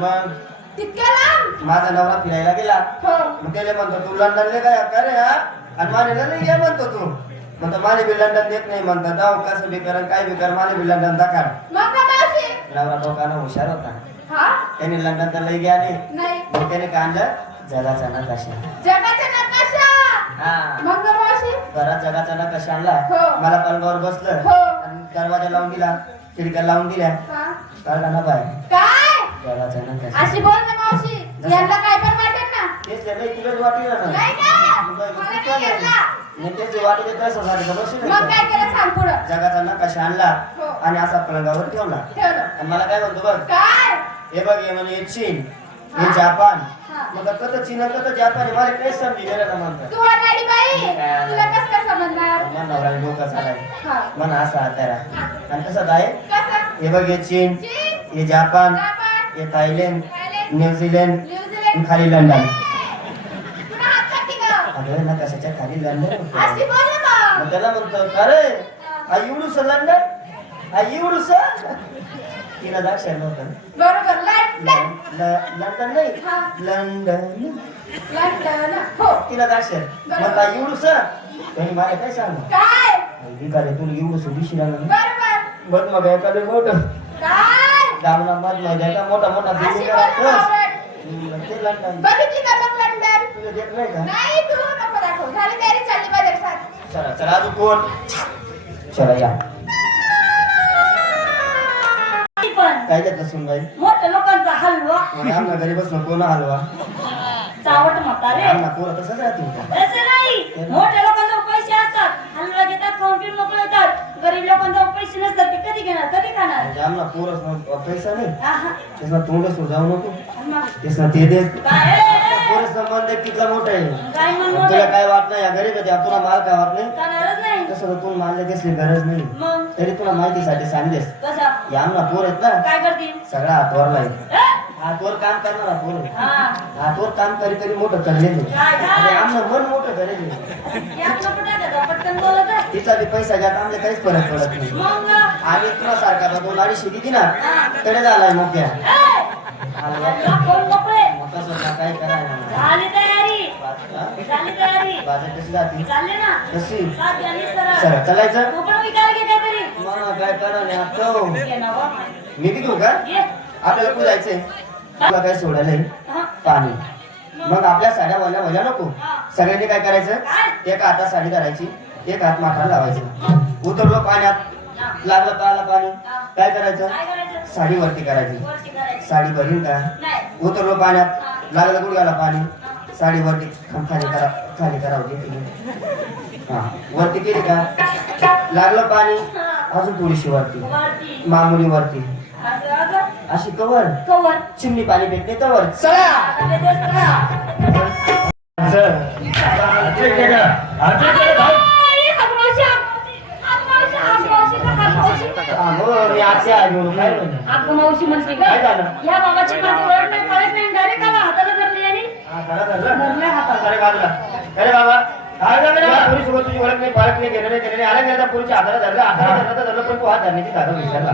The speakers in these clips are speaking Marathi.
मग तितक्या लांब माझा नवरा फिरायला गेला हो मग त्याला म्हणतो तू लंडनले काय करे हा आणि मानेला नाही ये म्हणतो तू म्हणतो माने बी लंडन देत नाही म्हणतो जाऊ कसं बी कर काय बी कर माने बी लंडन दाखल मग का मावशी नवरा दोघांना हुशार होता हा त्याने लंडन तर लई गेला नाही मग त्याने काय आणलं जगाचा नकाशा जगाचा नकाशा हा मग का मावशी घरात जगाचा नकाशा आणला हो. मला पलंगावर बसलं हो. आणि दरवाजा लावून दिला खिडक्या लावून दिल्या हा काढला ना बाय काय जगाचा नकाशा अशी बोल ना मावशी यांना काय पण वाटेल ना तेच नाही तुलाच वाटलं ना नाही का मला नाही येतला. नाही तेच वाटत येत असं झालं बसून मग काय केलं सांग पुढं जगाचा नकाशा आणला हो. आणि असा पलंगावर ठेवला ठेवलं आणि मला काय म्हणतो बघ काय हे बघ हे म्हणे हे चीन हे हा. जपान हा. मग कत चीन कत जपान आहे, मला काही समजेल ना म्हणतात तू अडाडी बाई तुला कसं काय समजणार मग नवरा डोका झालाय हा मन असा हातारा आणि कसं आहे कसं हे बघ हे चीन चीन हे जपान जापान हे थायलंड थायलंड न्यूझीलंड न्यूझीलंड आणि खाली लंडन पुन्हा हात काढली गं. अगं ना कशाच्या खाली लंडन होतं. अशी बोल ना मग. मग त्याला म्हणतो अरे हा एवढूस लंडन हा एवढूस तिला दाक्षर नव्हतं बरोबर लंडन लंडन नाही हा. लंडन लंडन हो तिला दाक्षर मग हा एवढूस त्यांनी मला काय सांग काय विकारे तुला एवढूस दिशी लागलं बरोबर बघ मग एखादं मोठं काय दामना मध माहिती का मोठा मोठा अशी बिल्डिंग बोल ना बावळट. ते लंडन बघितली का मग लंडन तुला देत नाही का नाही तू नको दाखव झाली तयारी चालली बाजार साथ चला चला अजून कोण चला या पण काय देत असून बाई मोठ्या लोकांचा हलवा मग आमना घरी बसलो कोण हलवा चावट म्हातारे आमना पोरं तसंच राहतील का तसं नाही मोठ्या लोकांजवळ पैसे असतात हलवा घेतात खाऊन पिऊन मोकळे होतात गरीब लोकांजवळ पैसे नसतात ते कधी घेणार कधी खाणार म्हणजे आमना पोरं पैसा नाही आहा. त्यासना तोंड सुरू जाऊ नको अम्मा. त्यासना ते दे काय पोरं संबंध कितला मोठा आहे काय मन तुला मोठे काय वाट नाही या गरीब आहे तुला माल काय वाट नाही खाणारच नाही तसं तू मानले त्यासली गरज नाही मग तरी तुला माहितीसाठी सांगतेस कसा या आमना पोर आहेत ना काय करतील सगळा हातवरला आहे ए? हातवर काम करणारा पोर आहे. हा. हातवर काम करी मोठं करले काय? आमनं मन मोठं करेल यातलं पण टाकायचं, पटकन बोलत आहे. तिचा बी पैसा घ्या आमले काहीच फरक पडत नाही मग आणि तुला सारखा का 2-2.5 किती ना तडे झालाय मोक्या ए! हलवा खाऊन मोकळे मोठा स्वतः काय करायला झाली तयारी झाली तयारी बाजार कशी जाते चालले ना कशी साथ आणि सरळ सर चालायचं तू पण विकायला घे काहीतरी मग काय करा नाही आता घे ना बा. मी किती घेऊ का घे. आपल्याला कुठं जायचंय तुला काय सोडायला हा. पाणी मग आपल्या साड्या वल्या वल्या नको हा. सगळ्यांनी काय करायचं काय? एक हातात साडी करायची एक हात माठाला लावायचं उतरलो पाण्यात लागलं पाला पाणी काय करायचं काय करायचं साडी वरती करायची वरती करायचं साडी भरीन का नाही उतरलो पाण्यात लागलं गुडघ्याला पाणी साडी वरती खाली करावं घेतली हा वरती केली का लागलं पाणी अजून थोडीशी वरती वरती मामुली वरती असं अगं अशी कवर कवर चिमणी पाणी भेटते तवर चला आता लय दिवस करा. मी आजच्या आई म्हणून काय म्हणू? अगं मावशी म्हणते का काय झालं? या बाबाची माझी ओळख नाही कळत नाही डायरेक्ट आला हाताला धरली आणि हा, धरलं. धरल्या हाताला अरे बाजूला. अरे बाबा काय झालं रे? पोरीसोबत तुझी ओळख नाही पालक नाही घेणं नाही केलं नाही आला गेला पुरीच्या हाताला धरलं पण तू हात धरण्याची जागा विसरला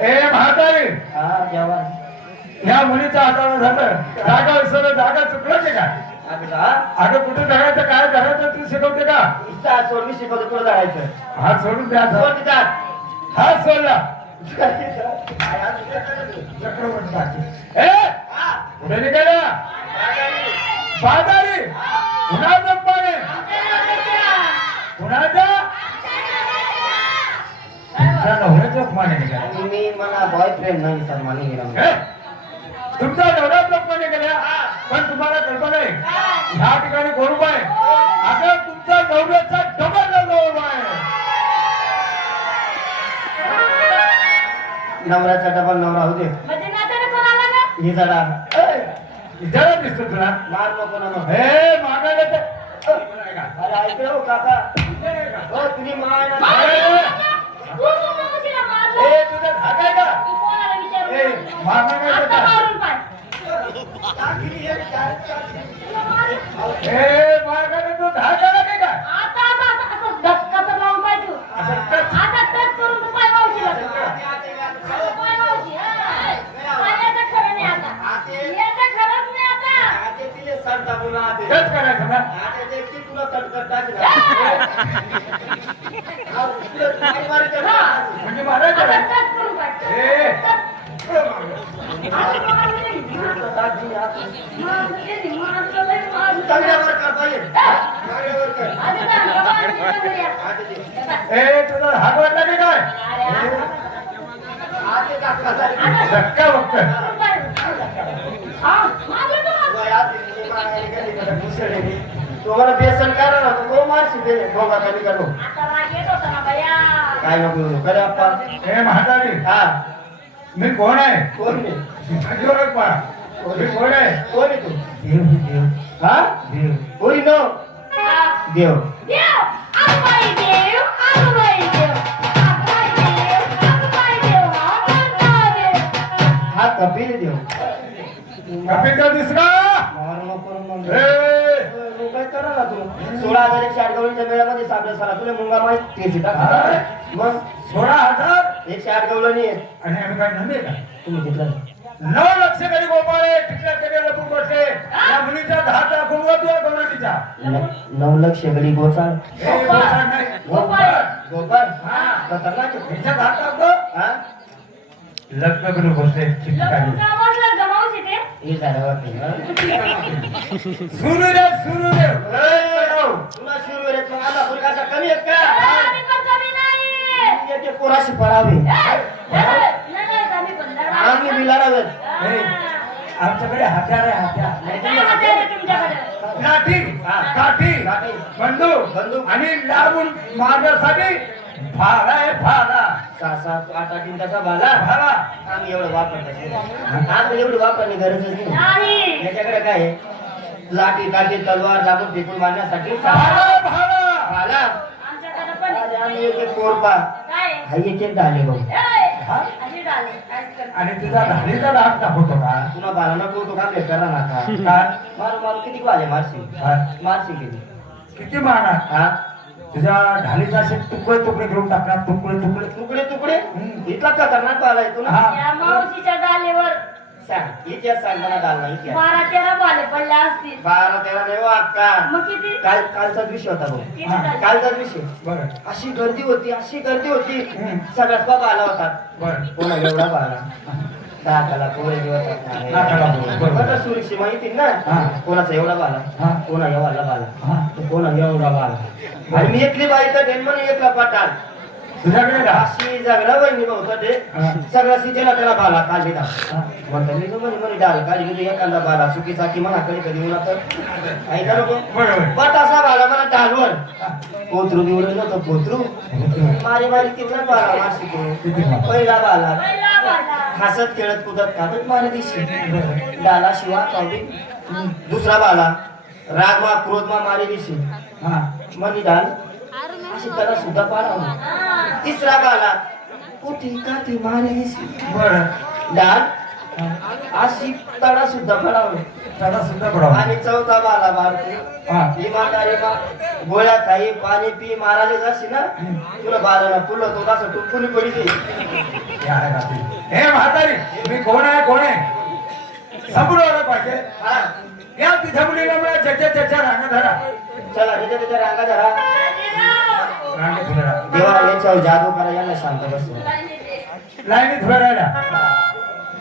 ए म्हातारी हा जेव्हा ह्या मुलीच्या हाताला झालं जागा विसरलं जागा चुकलं ते का अगं कुठे धरायचं काय धरायचं तू शिकवते का सोड मी शिकवतो तुला जायचं हात सोडून द्या सोड तिचा हात सोडला हात. चक्रवर्ती टाकी ए पुढे निघाला बाजारी कुणाचं पाणी कुणाचं तुमच्या नवऱ्याचं पाणी निघाला मी मला बॉयफ्रेंड नाही सर मला गेला ए? तुमचा नवरा जपणे गेल्या पण तुम्हाला कल्पना आहे ह्या ठिकाणी गोरूब आहे अगं तुमचा नवऱ्याचा डबल गोरूब आहे नवऱ्याचा डबल नवरा होते म्हणजे नात्याने कोण आला का ही जरा जरा दिसतो तुला मार नको ना मग. हे मागायला तर अरे ऐक हो काका हो तुम्ही माय ना तू मावशीला मारलं. ए तुझा धाक आहे का तू कोणाला विचारू ए नको. मागायला आता तर मारून पाय. ए मागायला तू धाक आला काय का आता असं धक्का तर लावून पाय तू. आता टच करून तू पाय मावशीला. पाय मावशी, हा. पायाचं खरं नाही आता. हेच करायचं ना आता ते एकटी तुला कटकट टाकलं. हा, तुला मारी करणार. म्हणजे मारायचं आता नाही. टच करून पाठ. ए, आता मारलं नाही. तुला टाक दिली आता. मारलं नाही, मारलं नाही, मारलं नाही. चांगल्यावर कर पाहिजे. चांगल्यावर कर. आता काय, बाबा, तुझ्या घरी या. आता दे. ए, तुझा हात वाटला की काय अरे, आता टाक खाली. धक्का बघत हा, मारलं का? बाई, आता ते मारायला गेली का घुसळलेली. तुम्हाला बेसन करा ना तो मारशी दे भोगा खाली करू. आता राग येत होता ना बाया. काय नको येऊ. करे अप्पा. ए म्हातारी हा मी कोण आहे कोण नाही माझी ओळख पहा मी कोण आहे कोण आहे तू देव देव हा देव होई नो हा. देव देव, अगबाई देव, अगबाई देव, अगबाई देव, अगबाई देव, अगबाई देव. हा कपिल देव कपिल का दिसला मारू नको मग. ए, तू काय करा ना तू 16,100 आठवड्याच्या मेळ्यामध्ये सापडला साला तुला मुंगा माहिती तेच टाक मग 16,000 108 गवळणी आहे आणि आम्ही काय नव्हे का तुम्ही घेतलं 9 लक्ष गडी गोपाळे तिथल्या कडे लपून बसले या मुलीच्या 10 टाकून वाजवा गौरटीचा 9 लक्ष गडी गोचाळ ए गोसाड नाही गोपाळ. गोपाळ हा खतरनाक आहे. हिच्या 10 टाकतो हा लग्न करून बसले लग्न का बसलं का मावशी ते? हे झालं वाटतं सुरू तुला शिरवर येत मग आता फुलकाचा कमी आहेत का आम्ही पण कमी नाही. येते पोराशी पडावे नाही, आम्ही पण लढा. आम्ही बिलाडावे आमच्याकडे हत्यार आहे हत्यार काय हत्यार आहे तुमच्याकडे? लाठी काठी काठी. बंदूक बंदूक. आणि लागून मारण्यासाठी भाला आहे भाला 6-7-8 इंचाचा भाला भाला आम्ही एवढं वापरतो आम्ही एवढी वापरणे गरजच नाही नाही. याच्याकडे काय आहे लाठी काठी तलवार लागून फेकून मारण्यासाठी भाला भाला भाला आमच्याकडे पण आणि आम्ही एक एक कोरपा काय? हा एक डाले भाऊ हा? अशी डाले. काय करते? आणि तुझा धाडीचा डाग दाखवतो का तुला भाला नको तो का करा ना का काय? मारू मारू किती वाजे मारशी हा? मारशी किती किती मारणार हा तुझ्या ढालीचा असे तुकडे तुकडे घेऊन टाकणार तुकडे तुकडे तुकडे तुकडे हम्म. इतका खतरनाक भाला आहे तुला हा. या मावशीच्या डालेवर सांग इतिहास सांगताना डाल नाही इतिहास 12-13 बाले पडल्या असतील. 12-13 नाही हो अक्का मग किती? कालचा विषय होता भाऊ किती हा. झाले? कालचा विषय बरं अशी गर्दी होती अशी गर्दी होती हम्म. सगळ्याच बाबा आला होता बरं कोणा एवढा बाला दाखला पोळे दाखला पोळे, बरोबर. बरं सुरक्षी माहिती ना हा. कोणाचा एवढा बाला हा. कोणा एवढा बाला हा. तो कोणा एवढा बाला आणि मी एकली बाई तर डेनमन एकला पटाल तुझ्याकडे का अशी झगडा बहिणी होता ते हा. सगळा सिजेला त्याला बाला काल दिला हा. म्हणतो मी तो म्हणे डाल काल म्हणजे एखादा बाला चुकीचा की म्हणा कधी कधी म्हणा तर ऐका नको बरोबर पटासा बाला मला डालवर पोतरू निवडून नव्हतं पोतरू मारी मारी कितना बाला मारशी किती तो मार? पहिला बाला पहिला बाला. हसत खेळत कुदत कादत मारे दिशी डाला शिवा कावडी दुसरा बाला रागमा क्रोधमा मारे दिशी हा मनी डाल अशी त्याला सुद्धा पाडावं हा. तिसरा बाला कुठे का ती मारे दिशी बरं डाल अशी तडा सुद्धा पडावं त्याला सुद्धा पडावा आणि चौथा बाला भारती हा इमानदारी गोळ्या खाई पाणी पी मारायला जाशी ना तुला बालाला फुलं तो असं टुकून पडी दे हे आहे का ते? हे म्हातारी मी कोण आहे समोर आलं पाहिजे हा या तुझ्या मुलीला मला चर्चा रांगा धरा चला त्याच्या रांगा धरा रांगे धरा देवा याच्यावर जादू करा यांना शांत बस लाईनीत उभ्या राहिल्या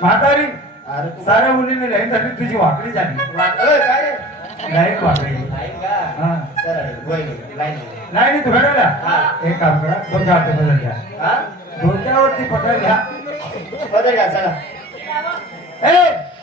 म्हातारी अरे तू साऱ्या मुलीने लाईन धरली तुझी वाकडी झाली काय रे? लाईन वाकडी लाईन का? हा सरळ, गोई, लाईन. लाईनीत उभ्या राहिल्या एक काम करा डोक्यावरती बदल घ्या हा? डोक्यावरती पकड घ्या बदल घ्या, चला. ए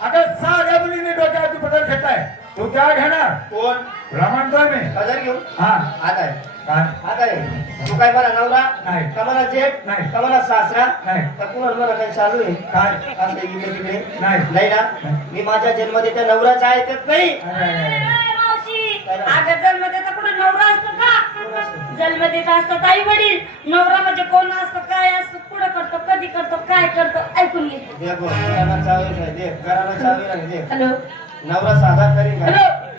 अगं साऱ्या मुलीने डोक्यावरती पकड घेतलाय तू क्या घेणार कोण? तुला म्हणतोय मी बदल घेऊ? हा हात आहे. काय हात आहे. तू काय मला नवरा? नाही. का मला जेठ? नाही. का मला सासरा? नाही. का कुणाला मला काही चालू आहे? काय असं इकडे तिकडे? नाही. नाही ना? नाही. मी माझ्या जन्ममध्ये त्या नवऱ्याचं ऐकत नाही. अरे, अरे, अरे. अरे मावशी, अगं जन्म देता कुठं नवरा असतो का? कोण असतं? जन्म देत असतात आई वडील. नवरा म्हणजे कोण असतं, काय असतं, पुढं करतो, कधी करतो, काय करतो, ऐकून घे. दे गो, घराला चावी नाही, दे. घराला चावी नाही, दे. हॅलो नवरा साधा करीन का? हॅलो